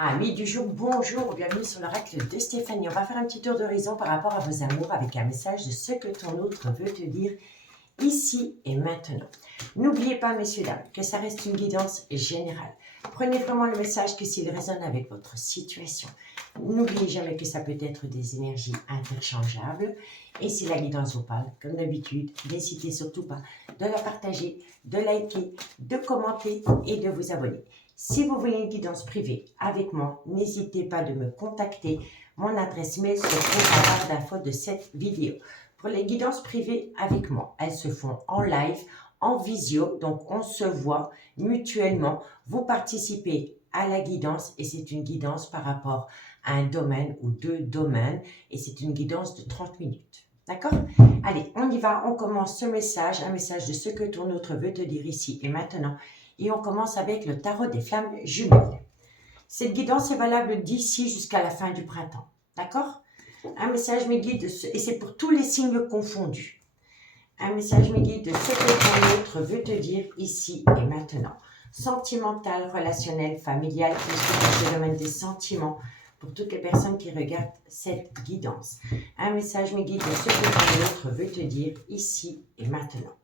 Amis du jour, bonjour, bienvenue sur l'oracle de Stéphanie. On va faire un petit tour d'horizon par rapport à vos amours avec un message de ce que ton autre veut te dire ici et maintenant. N'oubliez pas, messieurs, dames, que ça reste une guidance générale. Prenez vraiment le message que s'il résonne avec votre situation. N'oubliez jamais que ça peut être des énergies interchangeables. Et si la guidance vous parle, comme d'habitude, n'hésitez surtout pas de la partager, de liker, de commenter et de vous abonner. Si vous voulez une guidance privée avec moi, n'hésitez pas de me contacter. Mon adresse mail se trouve en barre d'infos de cette vidéo. Pour les guidances privées avec moi, elles se font en live, en visio, donc on se voit mutuellement. Vous participez à la guidance et c'est une guidance par rapport à un domaine ou deux domaines et c'est une guidance de 30 minutes. D'accord? Allez, on y va, on commence ce message, un message de ce que ton autre veut te dire ici et maintenant. Et on commence avec le tarot des flammes jumelles. Cette guidance est valable d'ici jusqu'à la fin du printemps. D'accord? Un message me guide, et c'est pour tous les signes confondus. Un message me guide de ce que ton autre veut te dire ici et maintenant. Sentimental, relationnel, familial, tout ce dans le domaine des sentiments, pour toutes les personnes qui regardent cette guidance. Un message me guide de ce que ton autre veut te dire ici et maintenant.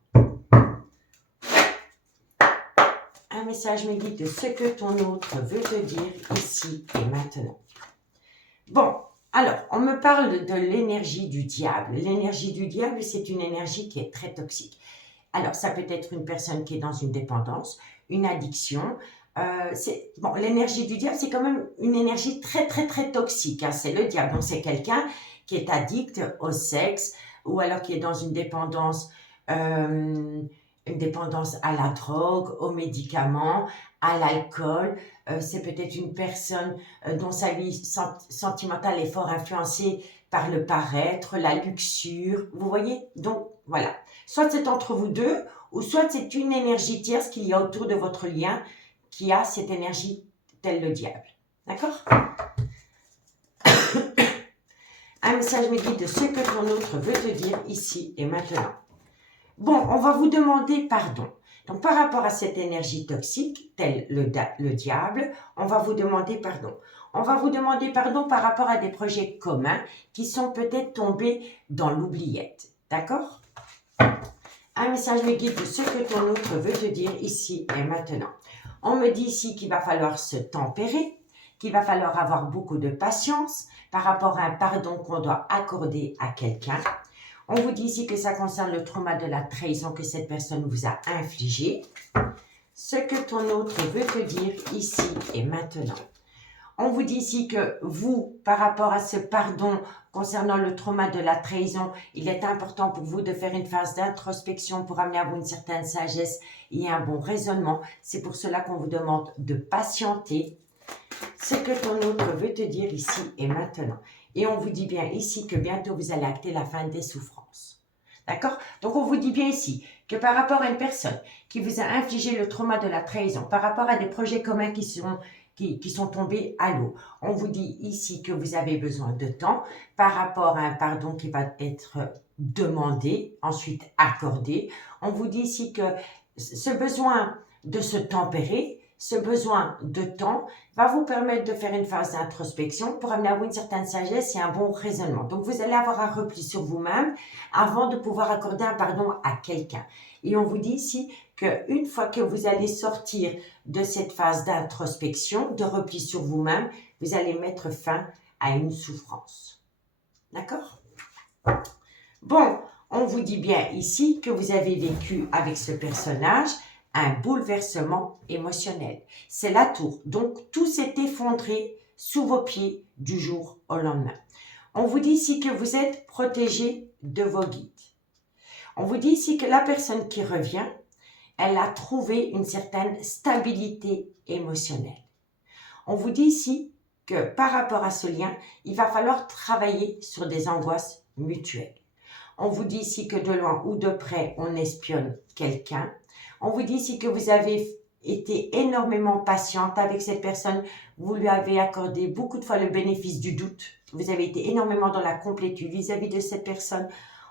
Un message me guide de ce que ton autre veut te dire ici et maintenant. Bon, alors, on me parle de l'énergie du diable. L'énergie du diable, c'est une énergie qui est très toxique. Alors, ça peut être une personne qui est dans une dépendance, une addiction. L'énergie du diable, c'est quand même une énergie très, très, très toxique. Hein. C'est le diable. Donc, c'est quelqu'un qui est addict au sexe ou alors qui est dans une dépendance à la drogue, aux médicaments, à l'alcool. C'est peut-être une personne dont sa vie sentimentale est fort influencée par le paraître, la luxure. Vous voyez? Donc, voilà. Soit c'est entre vous deux, ou soit c'est une énergie tierce qu'il y a autour de votre lien qui a cette énergie tel le diable. D'accord? Un message me guide de ce que ton autre veut te dire ici et maintenant. Bon, on va vous demander pardon. Donc, par rapport à cette énergie toxique, tel le diable, on va vous demander pardon. On va vous demander pardon par rapport à des projets communs qui sont peut-être tombés dans l'oubliette. D'accord? Un message me guide de ce que ton autre veut te dire ici et maintenant. On me dit ici qu'il va falloir se tempérer, qu'il va falloir avoir beaucoup de patience par rapport à un pardon qu'on doit accorder à quelqu'un. On vous dit ici que ça concerne le trauma de la trahison que cette personne vous a infligé. Ce que ton autre veut te dire ici et maintenant. On vous dit ici que vous, par rapport à ce pardon concernant le trauma de la trahison, il est important pour vous de faire une phase d'introspection pour amener à vous une certaine sagesse et un bon raisonnement. C'est pour cela qu'on vous demande de patienter. Ce que ton autre veut te dire ici et maintenant. Et on vous dit bien ici que bientôt vous allez acter la fin des souffrances. D'accord? Donc on vous dit bien ici que par rapport à une personne qui vous a infligé le trauma de la trahison, par rapport à des projets communs qui sont tombés à l'eau, on vous dit ici que vous avez besoin de temps par rapport à un pardon qui va être demandé, ensuite accordé. On vous dit ici que ce besoin de se tempérer, ce besoin de temps va vous permettre de faire une phase d'introspection pour amener à vous une certaine sagesse et un bon raisonnement. Donc, vous allez avoir un repli sur vous-même avant de pouvoir accorder un pardon à quelqu'un. Et on vous dit ici qu'une fois que vous allez sortir de cette phase d'introspection, de repli sur vous-même, vous allez mettre fin à une souffrance. D'accord? Bon, on vous dit bien ici que vous avez vécu avec ce personnage un bouleversement émotionnel. C'est la tour. Donc, tout s'est effondré sous vos pieds du jour au lendemain. On vous dit ici que vous êtes protégé de vos guides. On vous dit ici que la personne qui revient, elle a trouvé une certaine stabilité émotionnelle. On vous dit ici que par rapport à ce lien, il va falloir travailler sur des angoisses mutuelles. On vous dit ici que de loin ou de près, on espionne quelqu'un. On vous dit ici que vous avez été énormément patiente avec cette personne. Vous lui avez accordé beaucoup de fois le bénéfice du doute. Vous avez été énormément dans la complétude vis-à-vis de cette personne.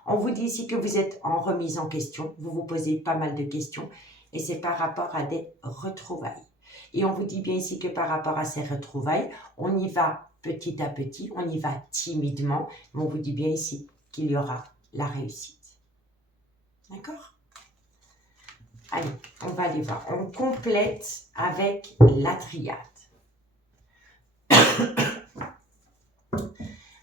On vous dit ici que vous êtes en remise en question. Vous vous posez pas mal de questions. Et c'est par rapport à des retrouvailles. Et on vous dit bien ici que par rapport à ces retrouvailles, on y va petit à petit, on y va timidement, mais on vous dit bien ici qu'il y aura la réussite. D'accord? Allez, on va aller voir. On complète avec la triade.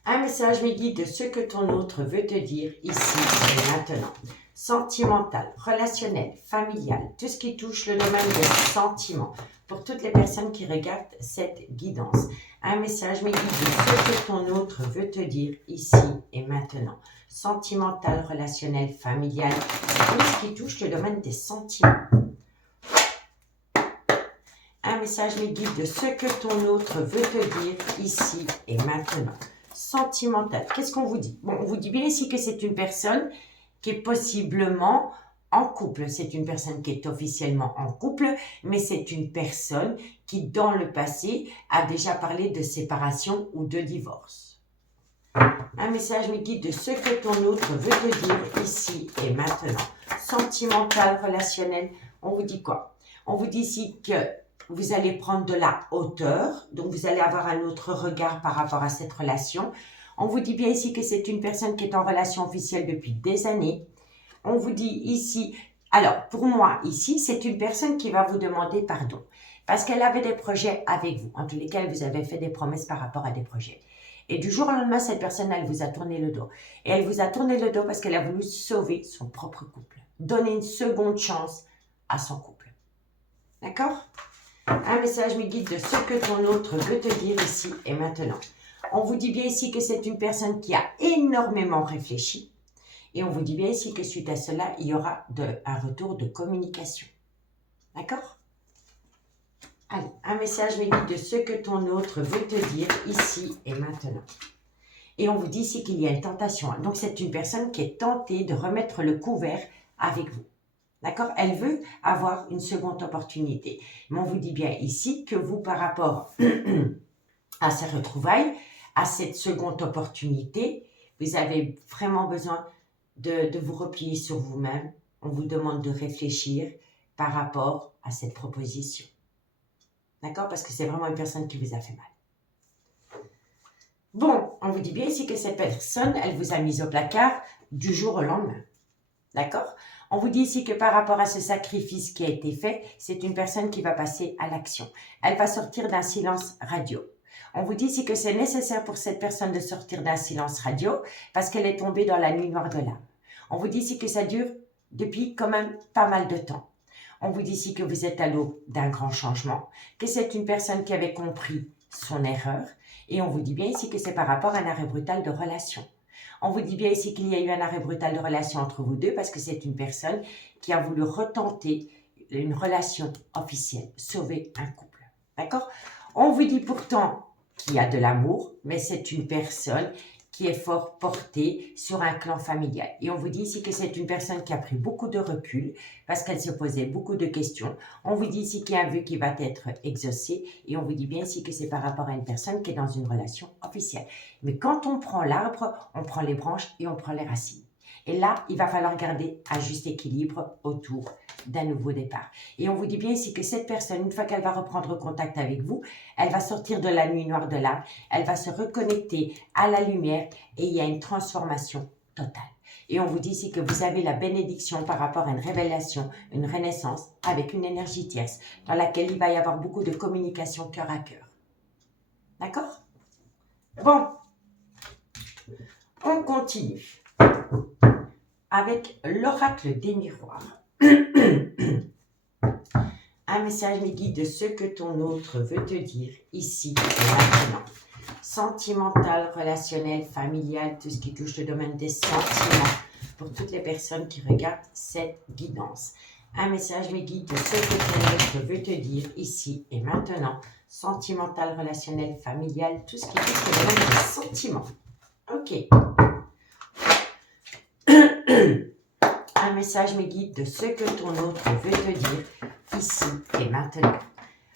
Un message me guide de ce que ton autre veut te dire ici et maintenant. Sentimental, relationnel, familial, tout ce qui touche le domaine des sentiments. Pour toutes les personnes qui regardent cette guidance, un message me guide de ce que ton autre veut te dire ici et maintenant. Sentimental, relationnel, familial, tout ce qui touche le domaine des sentiments. Un message me guide de ce que ton autre veut te dire ici et maintenant. Sentimental, qu'est-ce qu'on vous dit? Bon, on vous dit bien ici que c'est une personne qui est possiblement en couple. C'est une personne qui est officiellement en couple, mais c'est une personne qui, dans le passé, a déjà parlé de séparation ou de divorce. Un message me guide de ce que ton autre veut te dire ici et maintenant. Sentimental, relationnel, on vous dit quoi? On vous dit ici que vous allez prendre de la hauteur, donc vous allez avoir un autre regard par rapport à cette relation. On vous dit bien ici que c'est une personne qui est en relation officielle depuis des années. On vous dit ici, alors pour moi ici, c'est une personne qui va vous demander pardon parce qu'elle avait des projets avec vous. En tous les cas, elle vous avait fait des promesses par rapport à des projets. Et du jour au lendemain, cette personne, elle vous a tourné le dos. Et elle vous a tourné le dos parce qu'elle a voulu sauver son propre couple. Donner une seconde chance à son couple. D'accord? Un message me guide de ce que ton autre veut te dire ici et maintenant. On vous dit bien ici que c'est une personne qui a énormément réfléchi. Et on vous dit bien ici que suite à cela, il y aura un retour de communication. D'accord? Allez, un message me guide de ce que ton autre veut te dire ici et maintenant. Et on vous dit ici qu'il y a une tentation. Donc, c'est une personne qui est tentée de remettre le couvert avec vous. D'accord? Elle veut avoir une seconde opportunité. Mais on vous dit bien ici que vous, par rapport à ces retrouvailles, à cette seconde opportunité, vous avez vraiment besoin de vous replier sur vous-même. On vous demande de réfléchir par rapport à cette proposition. D'accord? Parce que c'est vraiment une personne qui vous a fait mal. Bon, on vous dit bien ici que cette personne, elle vous a mis au placard du jour au lendemain. D'accord? On vous dit ici que par rapport à ce sacrifice qui a été fait, c'est une personne qui va passer à l'action. Elle va sortir d'un silence radio. On vous dit ici que c'est nécessaire pour cette personne de sortir d'un silence radio parce qu'elle est tombée dans la nuit noire de l'âme. On vous dit ici que ça dure depuis quand même pas mal de temps. On vous dit ici que vous êtes à l'aube d'un grand changement, que c'est une personne qui avait compris son erreur et on vous dit bien ici que c'est par rapport à un arrêt brutal de relation. On vous dit bien ici qu'il y a eu un arrêt brutal de relation entre vous deux parce que c'est une personne qui a voulu retenter une relation officielle, sauver un couple. D'accord? On vous dit pourtant qu'il y a de l'amour, mais c'est une personne qui est fort portée sur un clan familial. Et on vous dit ici que c'est une personne qui a pris beaucoup de recul parce qu'elle se posait beaucoup de questions. On vous dit ici qu'il y a un vœu qui va être exaucé et on vous dit bien ici que c'est par rapport à une personne qui est dans une relation officielle. Mais quand on prend l'arbre, on prend les branches et on prend les racines. Et là, il va falloir garder un juste équilibre autour d'un nouveau départ. Et on vous dit bien ici que cette personne, une fois qu'elle va reprendre contact avec vous, elle va sortir de la nuit noire de l'âme, elle va se reconnecter à la lumière et il y a une transformation totale. Et on vous dit ici que vous avez la bénédiction par rapport à une révélation, une renaissance avec une énergie tierce dans laquelle il va y avoir beaucoup de communication cœur à cœur. D'accord? Bon, on continue avec l'oracle des miroirs. Un message me guide de ce que ton autre veut te dire ici et maintenant. Sentimental, relationnel, familial, tout ce qui touche le domaine des sentiments pour toutes les personnes qui regardent cette guidance. Un message me guide de ce que ton autre veut te dire ici et maintenant. Sentimental, relationnel, familial, tout ce qui touche le domaine des sentiments. Ok. Un message me guide de ce que ton autre veut te dire ici et maintenant.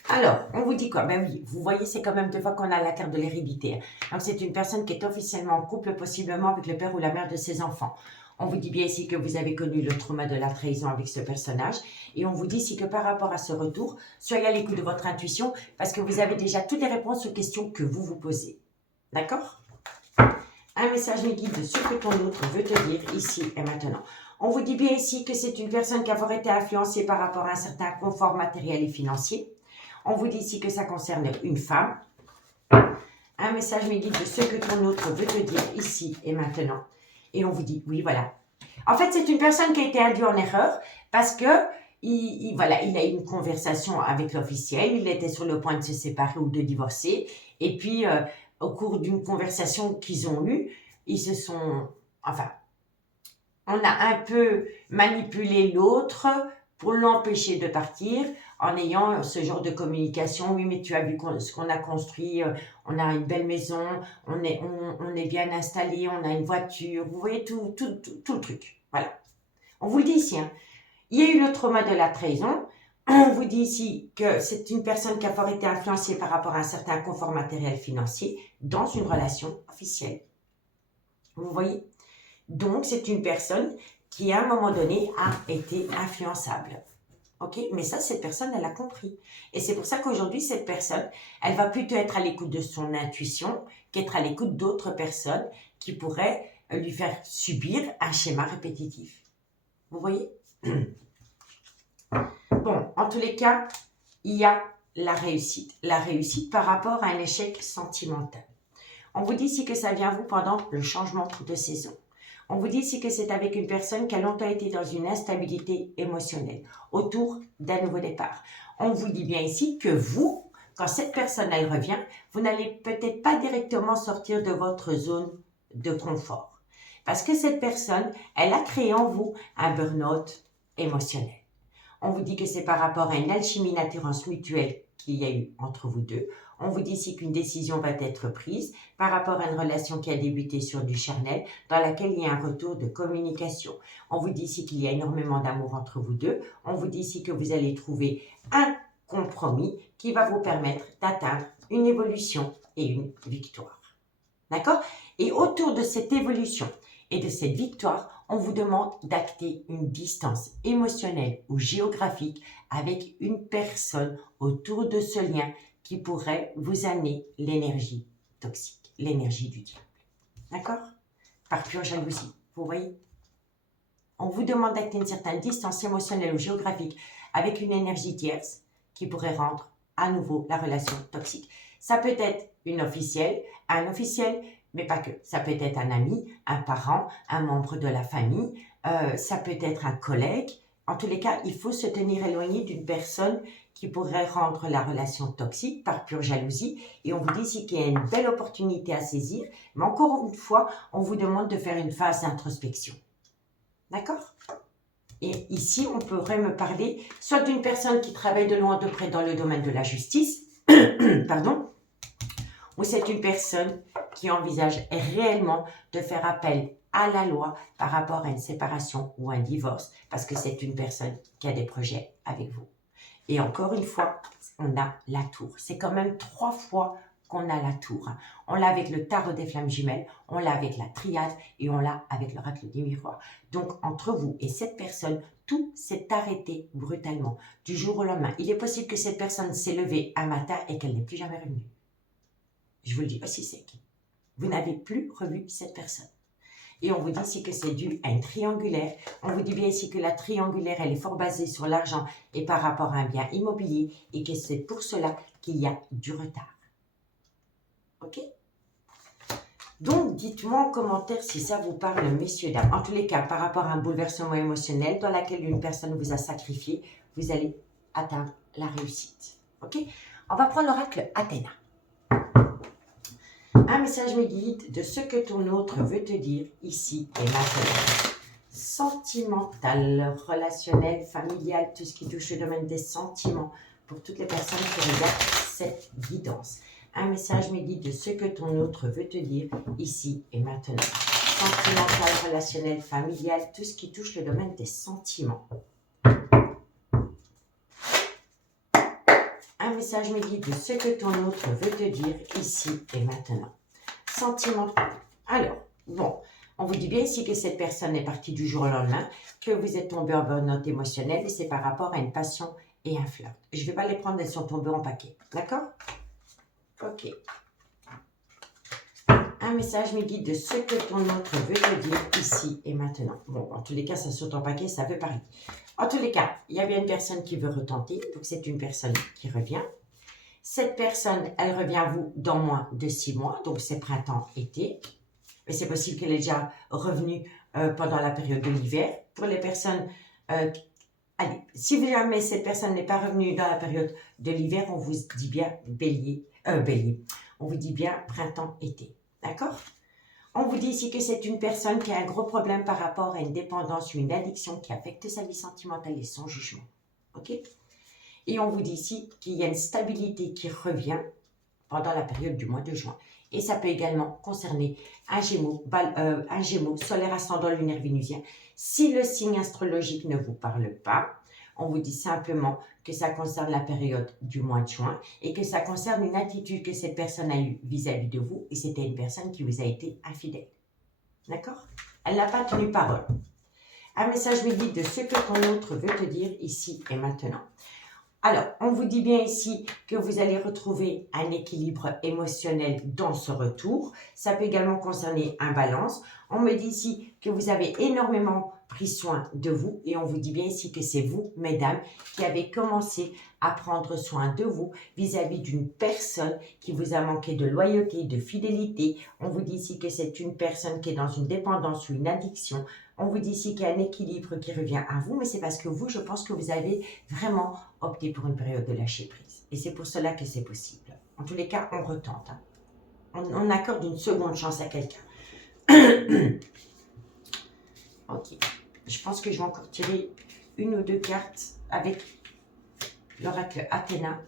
Alors, on vous dit quoi? Ben oui, vous voyez, c'est quand même 2 fois qu'on a la carte de l'hérédité. Donc, c'est une personne qui est officiellement en couple, possiblement avec le père ou la mère de ses enfants. On vous dit bien ici que vous avez connu le trauma de la trahison avec ce personnage. Et on vous dit ici que par rapport à ce retour, soyez à l'écoute de votre intuition parce que vous avez déjà toutes les réponses aux questions que vous vous posez. D'accord? Un message me guide de ce que ton autre veut te dire ici et maintenant. On vous dit bien ici que c'est une personne qui a été influencée par rapport à un certain confort matériel et financier. On vous dit ici que ça concerne une femme. Un message me guide de ce que ton autre veut te dire ici et maintenant. Et on vous dit, oui, voilà. En fait, c'est une personne qui a été induite en erreur parce que voilà, il a eu une conversation avec l'officiel. Il était sur le point de se séparer ou de divorcer. Et puis, au cours d'une conversation qu'ils ont eue, ils se sont... Enfin, on a un peu manipulé l'autre pour l'empêcher de partir en ayant ce genre de communication. Oui, mais tu as vu ce qu'on a construit, on a une belle maison, on est bien installé, on a une voiture, vous voyez tout le truc. Voilà. On vous le dit ici, hein. Il y a eu le trauma de la trahison. On vous dit ici que c'est une personne qui a fort été influencée par rapport à un certain confort matériel financier dans une relation officielle. Vous voyez? Donc, c'est une personne qui, à un moment donné, a été influençable. Ok? Mais ça, cette personne, elle a compris. Et c'est pour ça qu'aujourd'hui, cette personne, elle va plutôt être à l'écoute de son intuition qu'être à l'écoute d'autres personnes qui pourraient lui faire subir un schéma répétitif. Vous voyez? Bon, en tous les cas, il y a la réussite. La réussite par rapport à un échec sentimental. On vous dit ici que ça vient à vous pendant le changement de saison. On vous dit ici que c'est avec une personne qui a longtemps été dans une instabilité émotionnelle autour d'un nouveau départ. On vous dit bien ici que vous, quand cette personne elle revient, vous n'allez peut-être pas directement sortir de votre zone de confort. Parce que cette personne, elle a créé en vous un burn-out émotionnel. On vous dit que c'est par rapport à une alchimie d'attirance mutuelle qu'il y a eu entre vous deux. On vous dit ici qu'une décision va être prise par rapport à une relation qui a débuté sur du charnel, dans laquelle il y a un retour de communication. On vous dit ici qu'il y a énormément d'amour entre vous deux. On vous dit ici que vous allez trouver un compromis qui va vous permettre d'atteindre une évolution et une victoire. D'accord? Et autour de cette évolution et de cette victoire, on vous demande d'acter une distance émotionnelle ou géographique avec une personne autour de ce lien qui pourrait vous amener l'énergie toxique, l'énergie du diable. D'accord? Par pure jalousie, vous voyez? On vous demande d'acter une certaine distance émotionnelle ou géographique avec une énergie tierce qui pourrait rendre à nouveau la relation toxique. Ça peut être une officielle, un officiel, mais pas que. Ça peut être un ami, un parent, un membre de la famille, ça peut être un collègue. En tous les cas, il faut se tenir éloigné d'une personne qui pourrait rendre la relation toxique par pure jalousie. Et on vous dit ici qu'il y a une belle opportunité à saisir. Mais encore une fois, on vous demande de faire une phase d'introspection. D'accord? Et ici, on pourrait me parler soit d'une personne qui travaille de loin de près dans le domaine de la justice, pardon, ou c'est une personne qui envisage réellement de faire appel à la loi par rapport à une séparation ou un divorce, parce que c'est une personne qui a des projets avec vous. Et encore une fois, on a la tour. C'est quand même 3 fois qu'on a la tour. On l'a avec le tarot des flammes jumelles, on l'a avec la triade et on l'a avec l'oracle des miroirs. Donc, entre vous et cette personne, tout s'est arrêté brutalement, du jour au lendemain. Il est possible que cette personne s'est levée un matin et qu'elle n'est plus jamais revenue. Je vous le dis aussi sec. Vous n'avez plus revu cette personne. Et on vous dit ici que c'est dû à une triangulaire. On vous dit bien ici que la triangulaire, elle est fort basée sur l'argent et par rapport à un bien immobilier et que c'est pour cela qu'il y a du retard. Ok? Donc, dites-moi en commentaire si ça vous parle, messieurs, dames. En tous les cas, par rapport à un bouleversement émotionnel dans lequel une personne vous a sacrifié, vous allez atteindre la réussite. Ok? On va prendre l'oracle Athéna. Un message me guide de ce que ton autre veut te dire ici et maintenant. Sentimental, relationnel, familial, tout ce qui touche le domaine des sentiments pour toutes les personnes qui regardent cette guidance. Un message me guide de ce que ton autre veut te dire ici et maintenant. Sentimental, relationnel, familial, tout ce qui touche le domaine des sentiments. Un message me guide de ce que ton autre veut te dire ici et maintenant. Sentimental. Alors, bon, On vous dit bien ici que cette personne est partie du jour au lendemain, que vous êtes tombé en burn-out émotionnel et c'est par rapport à une passion et un flirt. Je ne vais pas les prendre, elles sont tombées en paquet. D'accord? Ok. Un message me guide de ce que ton autre veut te dire ici et maintenant. Bon, en tous les cas, ça saute en paquet, ça veut parler. En tous les cas, il y a bien une personne qui veut retenter, donc c'est une personne qui revient. Cette personne, elle revient à vous dans moins de 6 mois, donc c'est printemps-été. Mais c'est possible qu'elle est déjà revenue pendant la période de l'hiver. Pour les personnes, allez, si jamais cette personne n'est pas revenue dans la période de l'hiver, on vous dit bien bélier, on vous dit bien printemps-été. D'accord? On vous dit ici que c'est une personne qui a un gros problème par rapport à une dépendance ou une addiction qui affecte sa vie sentimentale et son jugement. Ok? Et on vous dit ici qu'il y a une stabilité qui revient pendant la période du mois de juin. Et ça peut également concerner un Gémeaux solaire ascendant lunaire vénusien. Si le signe astrologique ne vous parle pas, on vous dit simplement que ça concerne la période du mois de juin et que ça concerne une attitude que cette personne a eue vis-à-vis de vous et c'était une personne qui vous a été infidèle. D'accord? Elle n'a pas tenu parole. Un message me dit de ce que ton autre veut te dire ici et maintenant. Alors, on vous dit bien ici que vous allez retrouver un équilibre émotionnel dans ce retour. Ça peut également concerner un balance. On me dit ici que vous avez énormément pris soin de vous et on vous dit bien ici que c'est vous, mesdames, qui avez commencé à prendre soin de vous vis-à-vis d'une personne qui vous a manqué de loyauté, de fidélité. On vous dit ici que c'est une personne qui est dans une dépendance ou une addiction. On vous dit ici qu'il y a un équilibre qui revient à vous, mais c'est parce que vous, je pense que vous avez vraiment opté pour une période de lâcher prise. Et c'est pour cela que c'est possible. En tous les cas, on retente. Hein. On accorde une seconde chance à quelqu'un. Ok. Je pense que je vais encore tirer une ou deux cartes avec l'oracle Athéna.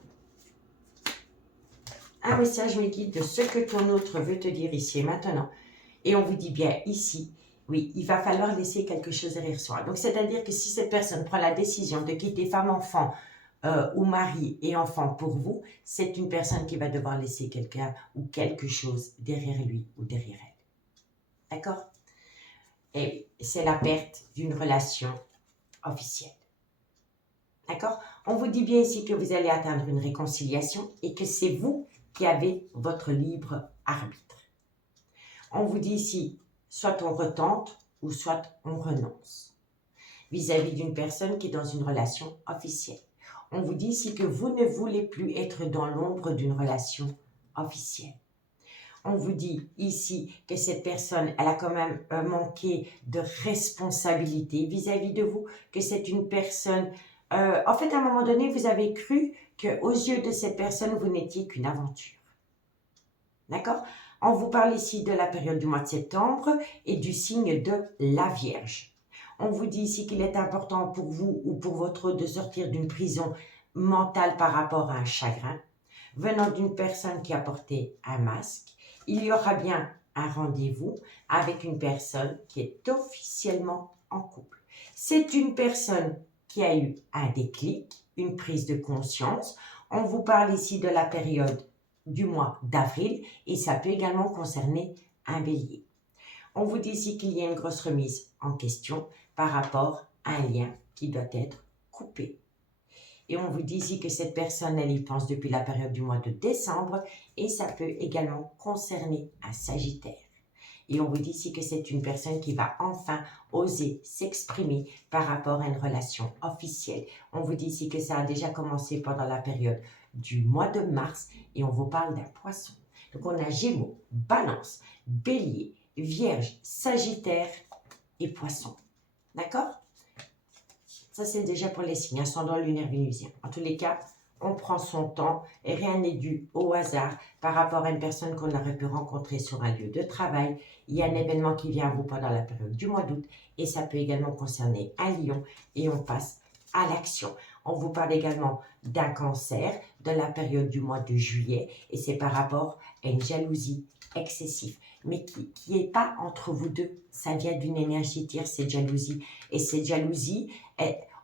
Un message me guide de ce que ton autre veut te dire ici et maintenant. Et on vous dit bien ici, oui, il va falloir laisser quelque chose derrière soi. Donc, c'est-à-dire que si cette personne prend la décision de quitter femme-enfant ou mari et enfant pour vous, c'est une personne qui va devoir laisser quelqu'un ou quelque chose derrière lui ou derrière elle. D'accord? Et c'est la perte d'une relation officielle. D'accord? On vous dit bien ici que vous allez atteindre une réconciliation et que c'est vous qui avez votre libre arbitre. On vous dit ici, soit on retente ou soit on renonce vis-à-vis d'une personne qui est dans une relation officielle. On vous dit ici que vous ne voulez plus être dans l'ombre d'une relation officielle. On vous dit ici que cette personne, elle a quand même manqué de responsabilité vis-à-vis de vous, que c'est une personne... en fait, à un moment donné, vous avez cru qu'aux yeux de cette personne, vous n'étiez qu'une aventure. D'accord? On vous parle ici de la période du mois de septembre et du signe de la Vierge. On vous dit ici qu'il est important pour vous ou pour votre autre de sortir d'une prison mentale par rapport à un chagrin. Venant d'une personne qui a porté un masque, il y aura bien un rendez-vous avec une personne qui est officiellement en couple. C'est une personne qui a eu un déclic, une prise de conscience. On vous parle ici de la période du mois d'avril et ça peut également concerner un bélier. On vous dit ici qu'il y a une grosse remise en question par rapport à un lien qui doit être coupé. Et on vous dit ici que cette personne, elle y pense depuis la période du mois de décembre et ça peut également concerner un Sagittaire. Et on vous dit ici que c'est une personne qui va enfin oser s'exprimer par rapport à une relation officielle. On vous dit ici que ça a déjà commencé pendant la période du mois de mars et on vous parle d'un poisson. Donc on a Gémeaux, Balance, Bélier, Vierge, Sagittaire et Poisson. D'accord? Ça, c'est déjà pour les signes ascendant lunaire vénusien. En tous les cas, on prend son temps et rien n'est dû au hasard par rapport à une personne qu'on aurait pu rencontrer sur un lieu de travail. Il y a un événement qui vient à vous pendant la période du mois d'août et ça peut également concerner un lion et on passe à l'action. On vous parle également d'un cancer de la période du mois de juillet et c'est par rapport à une jalousie excessive, mais qui n'est pas entre vous deux. Ça vient d'une énergie tierce, cette jalousie. Et cette jalousie,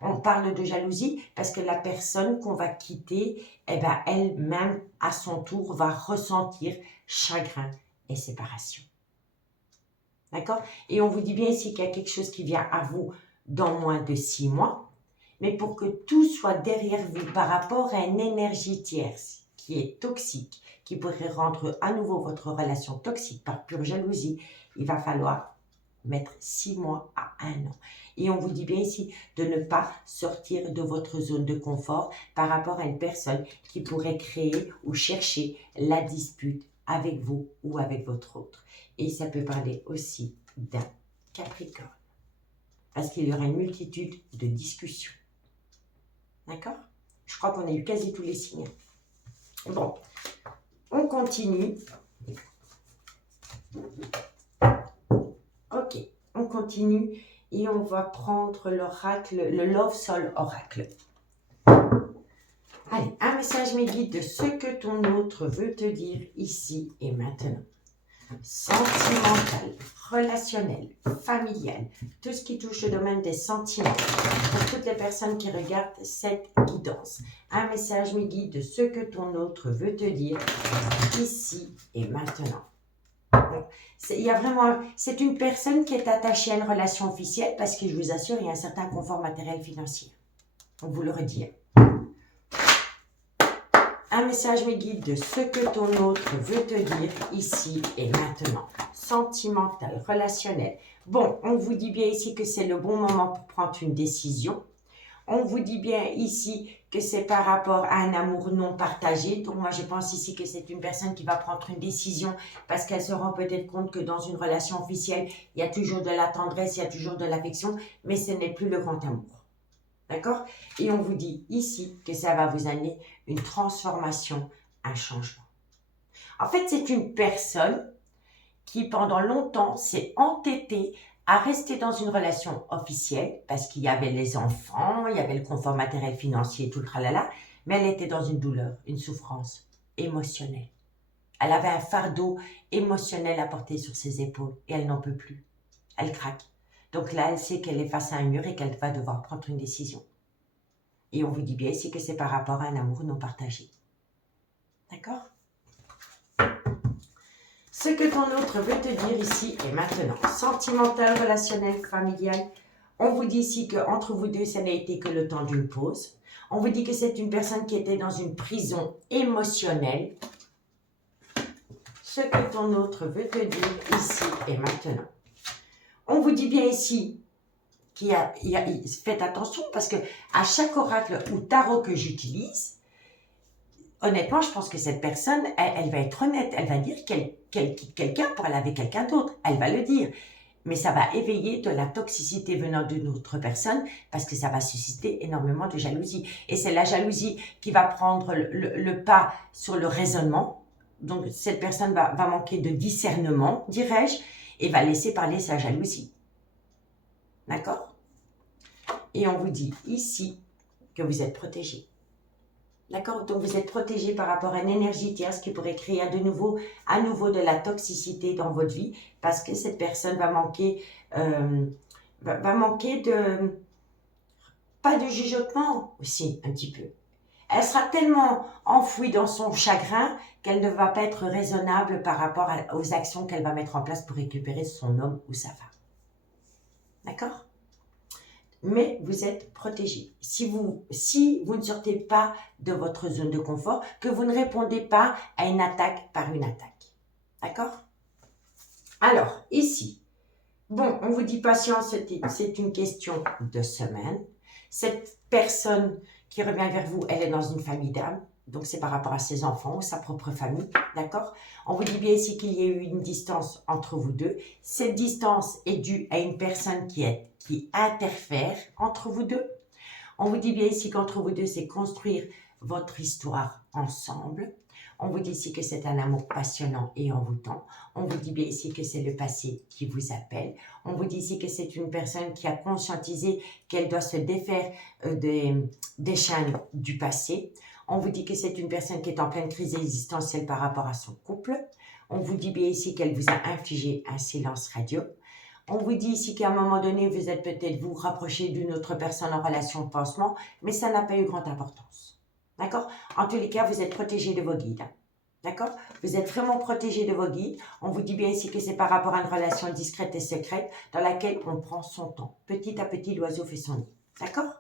on parle de jalousie parce que la personne qu'on va quitter, elle-même, à son tour, va ressentir chagrin et séparation. D'accord? Et on vous dit bien ici qu'il y a quelque chose qui vient à vous dans moins de 6 mois. Mais pour que tout soit derrière vous par rapport à une énergie tierce qui est toxique, qui pourrait rendre à nouveau votre relation toxique par pure jalousie, il va falloir mettre 6 mois à 1 an. Et on vous dit bien ici de ne pas sortir de votre zone de confort par rapport à une personne qui pourrait créer ou chercher la dispute avec vous ou avec votre autre. Et ça peut parler aussi d'un Capricorne. Parce qu'il y aura une multitude de discussions. D'accord? Je crois qu'on a eu quasi tous les signes. Bon, on continue. Ok, on continue et on va prendre l'oracle, le Love Soul Oracle. Allez, un message mes guides de ce que ton autre veut te dire ici et maintenant. Sentimental, relationnel, familial, tout ce qui touche au domaine des sentiments. Pour toutes les personnes qui regardent cette guidance, un message mes guides de ce que ton autre veut te dire ici et maintenant. C'est une personne qui est attachée à une relation officielle parce que je vous assure, il y a un certain confort matériel financier. On vous le redit. Un message mes guides de ce que ton autre veut te dire ici et maintenant. Sentimental, relationnel. Bon, on vous dit bien ici que c'est le bon moment pour prendre une décision. On vous dit bien ici que c'est par rapport à un amour non partagé. Donc moi, je pense ici que c'est une personne qui va prendre une décision parce qu'elle se rend peut-être compte que dans une relation officielle, il y a toujours de la tendresse, il y a toujours de l'affection, mais ce n'est plus le grand amour. D'accord? Et on vous dit ici que ça va vous amener une transformation, un changement. En fait, c'est une personne qui, pendant longtemps, s'est entêtée à rester dans une relation officielle parce qu'il y avait les enfants, il y avait le confort matériel financier, tout le tralala, mais elle était dans une douleur, une souffrance émotionnelle. Elle avait un fardeau émotionnel à porter sur ses épaules et elle n'en peut plus. Elle craque. Donc là, elle sait qu'elle est face à un mur et qu'elle va devoir prendre une décision. Et on vous dit bien ici que c'est par rapport à un amour non partagé. D'accord? Ce que ton autre veut te dire ici et maintenant. Sentimental, relationnel, familial. On vous dit ici qu'entre vous deux, ça n'a été que le temps d'une pause. On vous dit que c'est une personne qui était dans une prison émotionnelle. Ce que ton autre veut te dire ici et maintenant. On vous dit bien ici faites attention parce que à chaque oracle ou tarot que j'utilise, honnêtement, je pense que cette personne, elle va être honnête. Elle va dire qu'elle quitte quelqu'un pour aller avec quelqu'un d'autre. Elle va le dire. Mais ça va éveiller de la toxicité venant d'une autre personne parce que ça va susciter énormément de jalousie. Et c'est la jalousie qui va prendre le pas sur le raisonnement. Donc, cette personne va manquer de discernement, dirais-je, et va laisser parler sa jalousie. D'accord? Et on vous dit ici que vous êtes protégé. D'accord? Donc, vous êtes protégé par rapport à une énergie tierce qui pourrait créer à nouveau de la toxicité dans votre vie parce que cette personne va manquer de, pas de jugeotement aussi, un petit peu. Elle sera tellement enfouie dans son chagrin qu'elle ne va pas être raisonnable par rapport aux actions qu'elle va mettre en place pour récupérer son homme ou sa femme. D'accord? Mais vous êtes protégé. Si vous ne sortez pas de votre zone de confort, que vous ne répondez pas à une attaque par une attaque. D'accord? Alors, ici, bon, on vous dit patience, c'est une question de semaine. Cette personne qui revient vers vous, elle est dans une famille d'âme. Donc, c'est par rapport à ses enfants ou sa propre famille, d'accord? On vous dit bien ici qu'il y a eu une distance entre vous deux. Cette distance est due à une personne qui interfère entre vous deux. On vous dit bien ici qu'entre vous deux, c'est construire votre histoire ensemble. On vous dit ici que c'est un amour passionnant et envoûtant. On vous dit bien ici que c'est le passé qui vous appelle. On vous dit ici que c'est une personne qui a conscientisé qu'elle doit se défaire des chaînes du passé. On vous dit que c'est une personne qui est en pleine crise existentielle par rapport à son couple. On vous dit bien ici qu'elle vous a infligé un silence radio. On vous dit ici qu'à un moment donné, vous êtes peut-être vous rapproché d'une autre personne en relation de pansement, mais ça n'a pas eu grande importance. D'accord? En tous les cas, vous êtes protégé de vos guides. D'accord? Vous êtes vraiment protégé de vos guides. On vous dit bien ici que c'est par rapport à une relation discrète et secrète dans laquelle on prend son temps. Petit à petit, l'oiseau fait son nid. D'accord?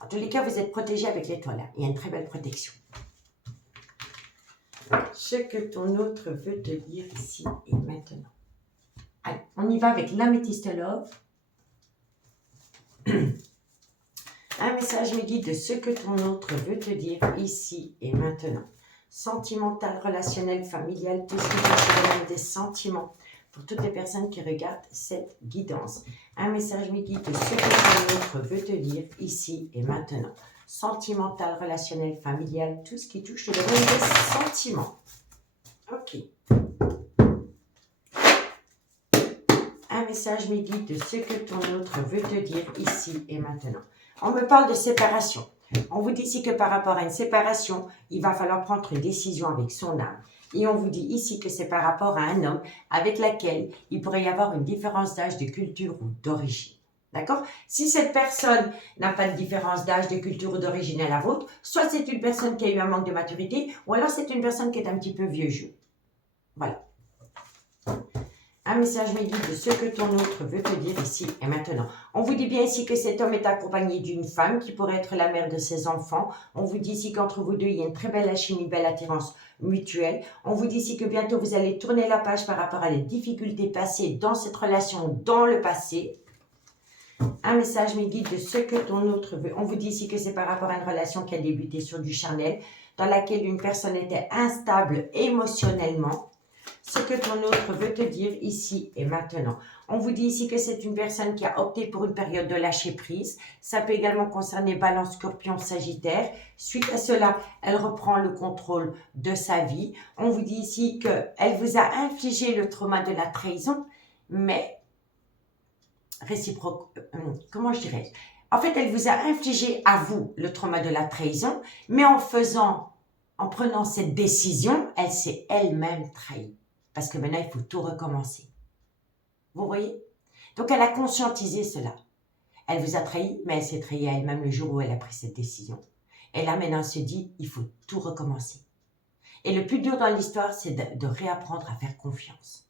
En tous les cas, vous êtes protégé avec l'étoile. Il y a une très belle protection. Ce que ton autre veut te dire ici et maintenant. Allez, on y va avec l'améthyste love. Un message me guide de ce que ton autre veut te dire ici et maintenant. Sentimental, relationnel, familial, tout ce qui concerne des sentiments. Pour toutes les personnes qui regardent cette guidance. Un message me guide de ce que ton autre veut te dire ici et maintenant. Sentimental, relationnel, familial, tout ce qui touche le domaine des sentiments. Ok. Un message me guide de ce que ton autre veut te dire ici et maintenant. On me parle de séparation. On vous dit ici que par rapport à une séparation, il va falloir prendre une décision avec son âme. Et on vous dit ici que c'est par rapport à un homme avec lequel il pourrait y avoir une différence d'âge, de culture ou d'origine. D'accord? Si cette personne n'a pas de différence d'âge, de culture ou d'origine à la vôtre, soit c'est une personne qui a eu un manque de maturité, ou alors c'est une personne qui est un petit peu vieux jeu. Voilà. Un message me guide de ce que ton autre veut te dire ici et maintenant. On vous dit bien ici que cet homme est accompagné d'une femme qui pourrait être la mère de ses enfants. On vous dit ici qu'entre vous deux, il y a une très belle alchimie, une belle attirance mutuelle. On vous dit ici que bientôt, vous allez tourner la page par rapport à les difficultés passées dans cette relation, dans le passé. Un message me guide de ce que ton autre veut. On vous dit ici que c'est par rapport à une relation qui a débuté sur du charnel, dans laquelle une personne était instable émotionnellement. Ce que ton autre veut te dire ici et maintenant. On vous dit ici que c'est une personne qui a opté pour une période de lâcher prise. Ça peut également concerner Balance, Scorpion, Sagittaire. Suite à cela, elle reprend le contrôle de sa vie. On vous dit ici qu'elle vous a infligé le trauma de la trahison, mais réciproque, comment je dirais? En fait, elle vous a infligé à vous le trauma de la trahison, mais en prenant cette décision, elle s'est elle-même trahie. Parce que maintenant, il faut tout recommencer. Vous voyez? Donc, elle a conscientisé cela. Elle vous a trahi, mais elle s'est trahie à elle-même le jour où elle a pris cette décision. Et là, maintenant, elle se dit, il faut tout recommencer. Et le plus dur dans l'histoire, c'est de réapprendre à faire confiance.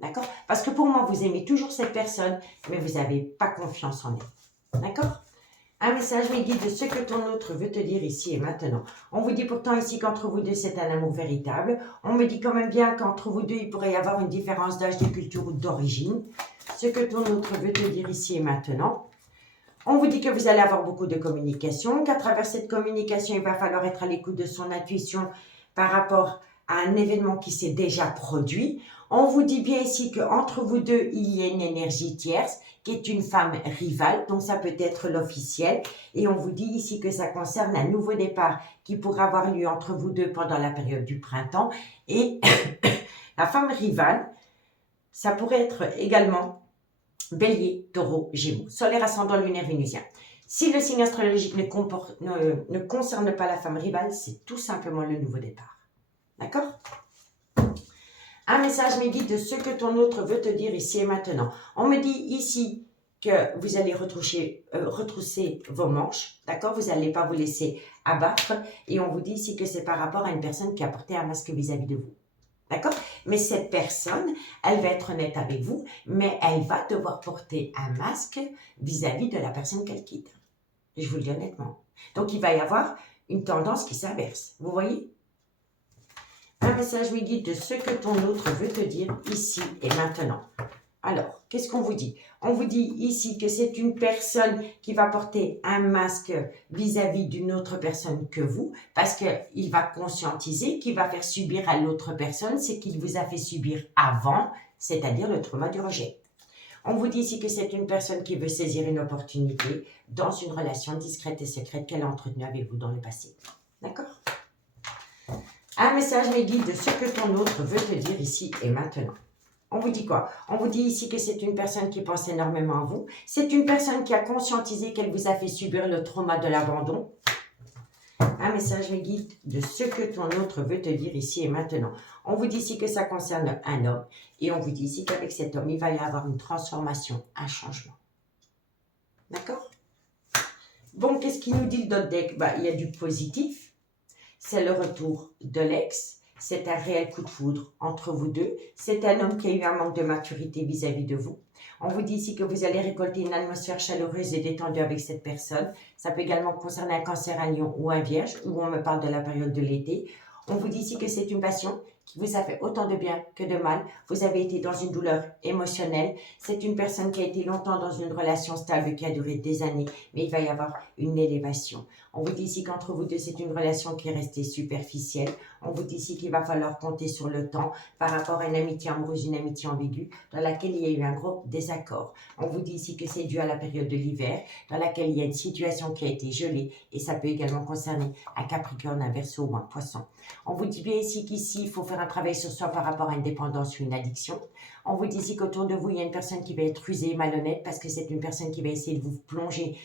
D'accord? Parce que pour moi, vous aimez toujours cette personne, mais vous n'avez pas confiance en elle. D'accord? Un message me guide de ce que ton autre veut te dire ici et maintenant. On vous dit pourtant ici qu'entre vous deux, c'est un amour véritable. On me dit quand même bien qu'entre vous deux, il pourrait y avoir une différence d'âge, de culture ou d'origine. Ce que ton autre veut te dire ici et maintenant. On vous dit que vous allez avoir beaucoup de communication, qu'à travers cette communication, il va falloir être à l'écoute de son intuition par rapport à un événement qui s'est déjà produit. On vous dit bien ici qu'entre vous deux, il y a une énergie tierce qui est une femme rivale, donc ça peut être l'officiel. Et on vous dit ici que ça concerne un nouveau départ qui pourra avoir lieu entre vous deux pendant la période du printemps. Et la femme rivale, ça pourrait être également Bélier, Taureau, Gémeaux, solaire, ascendant, lunaire, vénusien. Si le signe astrologique ne concerne pas la femme rivale, c'est tout simplement le nouveau départ. D'accord? Un message me guide de ce que ton autre veut te dire ici et maintenant. On me dit ici que vous allez retrousser vos manches, d'accord? Vous n'allez pas vous laisser abattre. Et on vous dit ici que c'est par rapport à une personne qui a porté un masque vis-à-vis de vous. D'accord? Mais cette personne, elle va être honnête avec vous, mais elle va devoir porter un masque vis-à-vis de la personne qu'elle quitte. Je vous le dis honnêtement. Donc, il va y avoir une tendance qui s'inverse. Vous voyez? Un message me guide de ce que ton autre veut te dire ici et maintenant. Alors, qu'est-ce qu'on vous dit? On vous dit ici que c'est une personne qui va porter un masque vis-à-vis d'une autre personne que vous, parce qu'il va conscientiser, qu'il va faire subir à l'autre personne ce qu'il vous a fait subir avant, c'est-à-dire le trauma du rejet. On vous dit ici que c'est une personne qui veut saisir une opportunité dans une relation discrète et secrète qu'elle a entretenue avec vous dans le passé. D'accord? Un message me guide de ce que ton autre veut te dire ici et maintenant. On vous dit quoi? On vous dit ici que c'est une personne qui pense énormément à vous. C'est une personne qui a conscientisé qu'elle vous a fait subir le trauma de l'abandon. Un message me guide de ce que ton autre veut te dire ici et maintenant. On vous dit ici que ça concerne un homme. Et on vous dit ici qu'avec cet homme, il va y avoir une transformation, un changement. D'accord? Bon, qu'est-ce qu'il nous dit le deck? Il y a du positif. c'est le retour de l'ex. C'est un réel coup de foudre entre vous deux. C'est un homme qui a eu un manque de maturité vis-à-vis de vous. On vous dit ici que vous allez récolter une atmosphère chaleureuse et détendue avec cette personne. Ça peut également concerner un cancer, un lion ou un vierge, où on me parle de la période de l'été. On vous dit ici que c'est une passion qui vous a fait autant de bien que de mal. Vous avez été dans une douleur émotionnelle. C'est une personne qui a été longtemps dans une relation stable qui a duré des années, mais il va y avoir une élévation. On vous dit ici qu'entre vous deux, c'est une relation qui est restée superficielle. On vous dit ici qu'il va falloir compter sur le temps par rapport à une amitié amoureuse, une amitié ambiguë, dans laquelle il y a eu un gros désaccord. On vous dit ici que c'est dû à la période de l'hiver, dans laquelle il y a une situation qui a été gelée, et ça peut également concerner un Capricorne, un Verseau ou un Poisson. On vous dit bien ici qu'ici, il faut faire un travail sur soi par rapport à une dépendance ou une addiction. On vous dit ici qu'autour de vous, il y a une personne qui va être rusée et malhonnête, parce que c'est une personne qui va essayer de vous plonger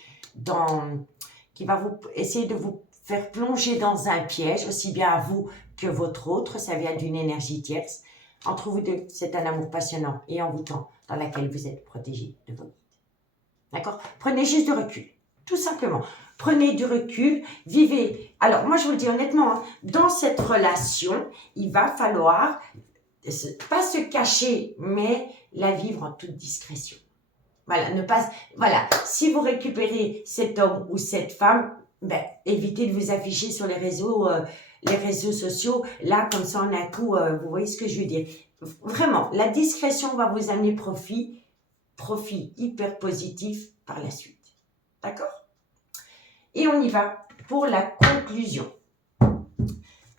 qui va essayer de vous faire plonger dans un piège, aussi bien à vous que votre autre. Ça vient d'une énergie tierce. Entre vous deux, c'est un amour passionnant et envoûtant dans lequel vous êtes protégé de vos guides. D'accord? Prenez juste du recul, tout simplement. Prenez du recul, vivez. Alors, moi, je vous le dis honnêtement, hein, dans cette relation, il va falloir pas se cacher, mais la vivre en toute discrétion. Voilà, si vous récupérez cet homme ou cette femme, évitez de vous afficher sur les réseaux sociaux. Là, comme ça, en un coup, vous voyez ce que je veux dire. Vraiment, la discrétion va vous amener profit hyper positif par la suite. D'accord? Et on y va pour la conclusion.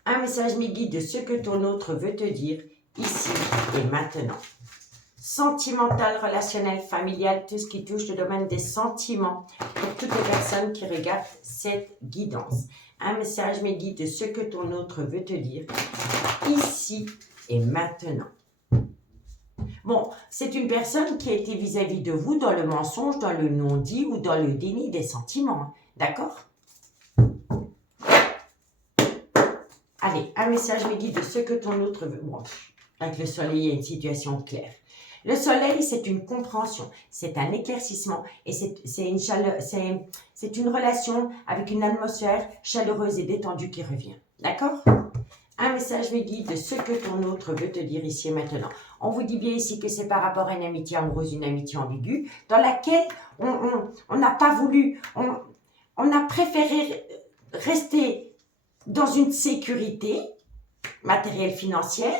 Un message me guide de ce que ton autre veut te dire ici et maintenant. Sentimental, relationnel, familial, tout ce qui touche le domaine des sentiments pour toutes les personnes qui regardent cette guidance. Un message me guide de ce que ton autre veut te dire ici et maintenant. Bon, c'est une personne qui a été vis-à-vis de vous dans le mensonge, dans le non-dit ou dans le déni des sentiments. D'accord? Allez, un message me guide de ce que ton autre veut. Bon, avec le soleil, il y a une situation claire. Le soleil, c'est une compréhension, c'est un éclaircissement et c'est une relation avec une atmosphère chaleureuse et détendue qui revient. D'accord? Un message me guide de ce que ton autre veut te dire ici et maintenant. On vous dit bien ici que c'est par rapport à une amitié amoureuse, une amitié ambiguë, dans laquelle on n'a pas voulu, on a préféré rester dans une sécurité matérielle, financière.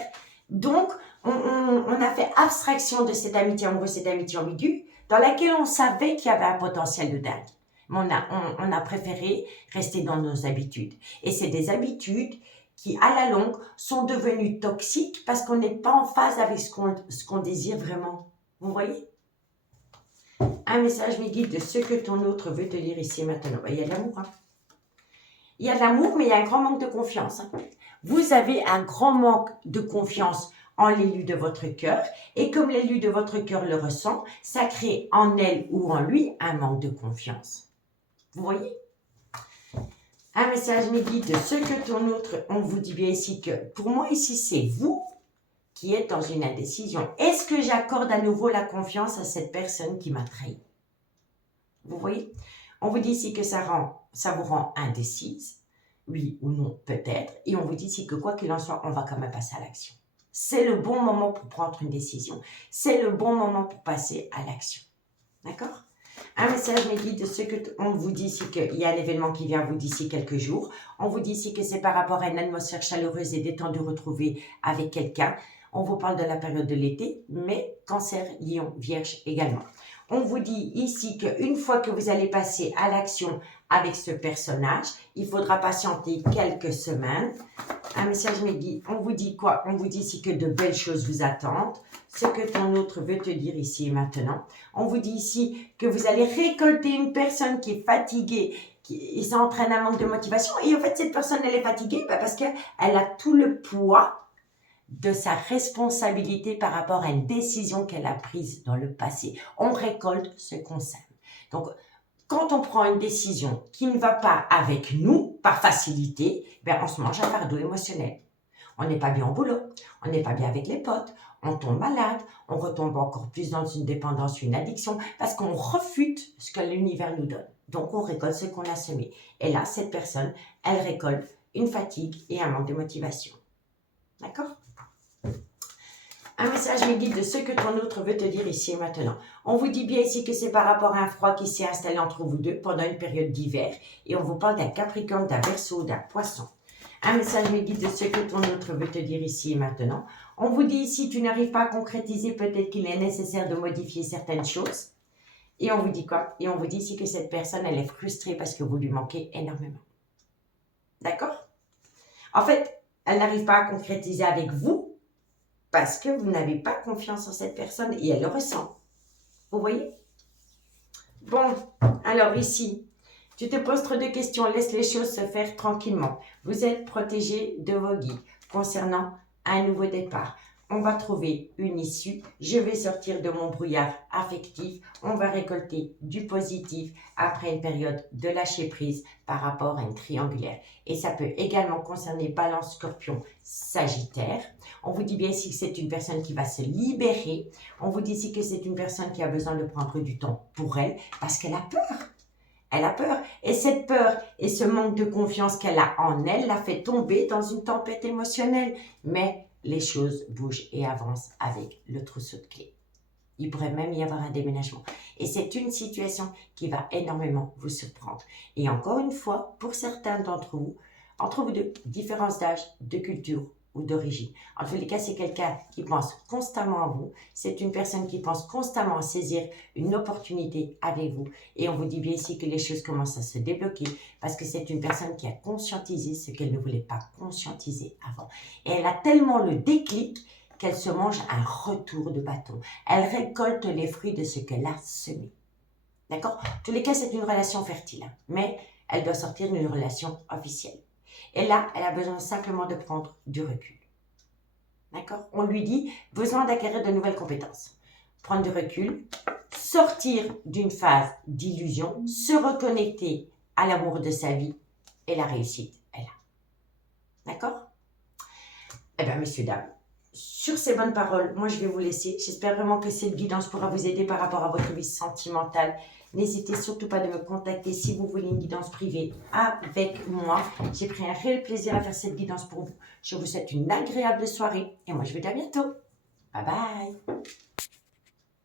Donc, on a fait abstraction de cette amitié amoureuse, cette amitié ambiguë, dans laquelle on savait qu'il y avait un potentiel de dingue. Mais on a préféré rester dans nos habitudes. Et c'est des habitudes qui, à la longue, sont devenues toxiques parce qu'on n'est pas en phase avec ce qu'on désire vraiment. Vous voyez? Un message me guide de ce que ton autre veut te dire ici et maintenant. Il y a de l'amour. Hein? Il y a de l'amour, mais il y a un grand manque de confiance. Hein? Vous avez un grand manque de confiance en l'élu de votre cœur, et comme l'élu de votre cœur le ressent, ça crée en elle ou en lui un manque de confiance. Vous voyez? Un message me guide de ce que ton autre, on vous dit bien ici que, pour moi ici, c'est vous qui êtes dans une indécision. Est-ce que j'accorde à nouveau la confiance à cette personne qui m'a trahi? Vous voyez? On vous dit ici que ça vous rend indécise, oui ou non, peut-être, et on vous dit ici que quoi qu'il en soit, on va quand même passer à l'action. C'est le bon moment pour prendre une décision. C'est le bon moment pour passer à l'action. D'accord? Un message me guide de ce que on vous dit ici qu'il y a un événement qui vient vous d'ici quelques jours. On vous dit ici que c'est par rapport à une atmosphère chaleureuse et détendue retrouvée avec quelqu'un. On vous parle de la période de l'été, mais Cancer, Lion, Vierge également. On vous dit ici qu'une fois que vous allez passer à l'action avec ce personnage, il faudra patienter quelques semaines. Un message me guide. On vous dit quoi? On vous dit ici que de belles choses vous attendent. Ce que ton autre veut te dire ici et maintenant. On vous dit ici que vous allez récolter une personne qui est fatiguée, et ça entraîne un manque de motivation. Et en fait, cette personne, elle est fatiguée parce qu'elle a tout le poids de sa responsabilité par rapport à une décision qu'elle a prise dans le passé. On récolte ce qu'on sème. Donc, quand on prend une décision qui ne va pas avec nous, par facilité, on se mange un fardeau émotionnel. On n'est pas bien au boulot, on n'est pas bien avec les potes, on tombe malade, on retombe encore plus dans une dépendance, une addiction, parce qu'on refute ce que l'univers nous donne. Donc, on récolte ce qu'on a semé. Et là, cette personne, elle récolte une fatigue et un manque de motivation. D'accord? Un message me guide de ce que ton autre veut te dire ici et maintenant. On vous dit bien ici que c'est par rapport à un froid qui s'est installé entre vous deux pendant une période d'hiver et on vous parle d'un Capricorne, d'un Verseau, d'un Poisson. Un message me guide de ce que ton autre veut te dire ici et maintenant. On vous dit ici, tu n'arrives pas à concrétiser, peut-être qu'il est nécessaire de modifier certaines choses. Et on vous dit quoi? Et on vous dit ici que cette personne, elle est frustrée parce que vous lui manquez énormément. D'accord? En fait, elle n'arrive pas à concrétiser avec vous parce que vous n'avez pas confiance en cette personne et elle le ressent. Vous voyez? Bon, alors ici, tu te poses trop de questions, laisse les choses se faire tranquillement. Vous êtes protégé de vos guides concernant un nouveau départ. On va trouver une issue. Je vais sortir de mon brouillard affectif. On va récolter du positif après une période de lâcher prise par rapport à une triangulaire. Et ça peut également concerner Balance, Scorpion, Sagittaire. On vous dit bien ici que c'est une personne qui va se libérer. On vous dit ici que c'est une personne qui a besoin de prendre du temps pour elle parce qu'elle a peur. Elle a peur. Et cette peur et ce manque de confiance qu'elle a en elle l'a fait tomber dans une tempête émotionnelle. Mais les choses bougent et avancent avec le trousseau de clés. Il pourrait même y avoir un déménagement. Et c'est une situation qui va énormément vous surprendre. Et encore une fois, pour certains d'entre vous, entre vous deux, différence d'âge, de culture ou d'origine. En tous les cas, c'est quelqu'un qui pense constamment à vous. C'est une personne qui pense constamment à saisir une opportunité avec vous. Et on vous dit bien ici que les choses commencent à se débloquer parce que c'est une personne qui a conscientisé ce qu'elle ne voulait pas conscientiser avant. Et elle a tellement le déclic qu'elle se mange un retour de bâton. Elle récolte les fruits de ce qu'elle a semé. D'accord? En tous les cas, c'est une relation fertile, mais elle doit sortir d'une relation officielle. Et là, elle a besoin simplement de prendre du recul. D'accord? On lui dit, besoin d'acquérir de nouvelles compétences. Prendre du recul, sortir d'une phase d'illusion, se reconnecter à l'amour de sa vie et la réussite est là. D'accord? Eh bien, messieurs, dames, sur ces bonnes paroles, moi je vais vous laisser. J'espère vraiment que cette guidance pourra vous aider par rapport à votre vie sentimentale. N'hésitez surtout pas de me contacter si vous voulez une guidance privée avec moi. J'ai pris un réel plaisir à faire cette guidance pour vous. Je vous souhaite une agréable soirée et moi je vous dis à bientôt. Bye bye.